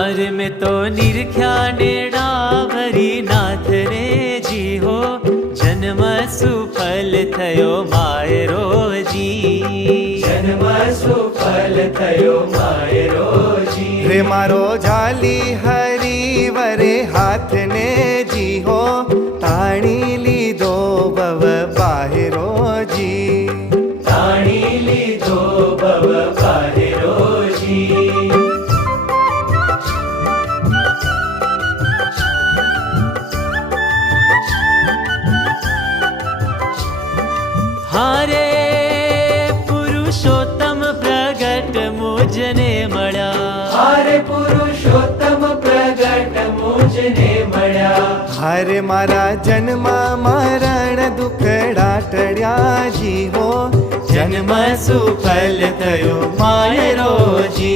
हार में तो निरख्या नेणा भरी नाथ रे जी हो जन्म सुफल थयो मायरो जी जन्म सुफल थयो मायरो जी रे मारो झाली हरी वरे हाथ ने जी हो ताणी लीधो भव बाहिरो जी ताणी लीधो भव बाहिरो जी हारे पुरुषोत्तम प्रगट मुझने मळ्या हारे पुरुषोत्तम प्रगट मुझने मळ्या हरे मारा जन्म मरण दुखड़ा टळ्या जी हो जन्म सुफल थयो मायरो जी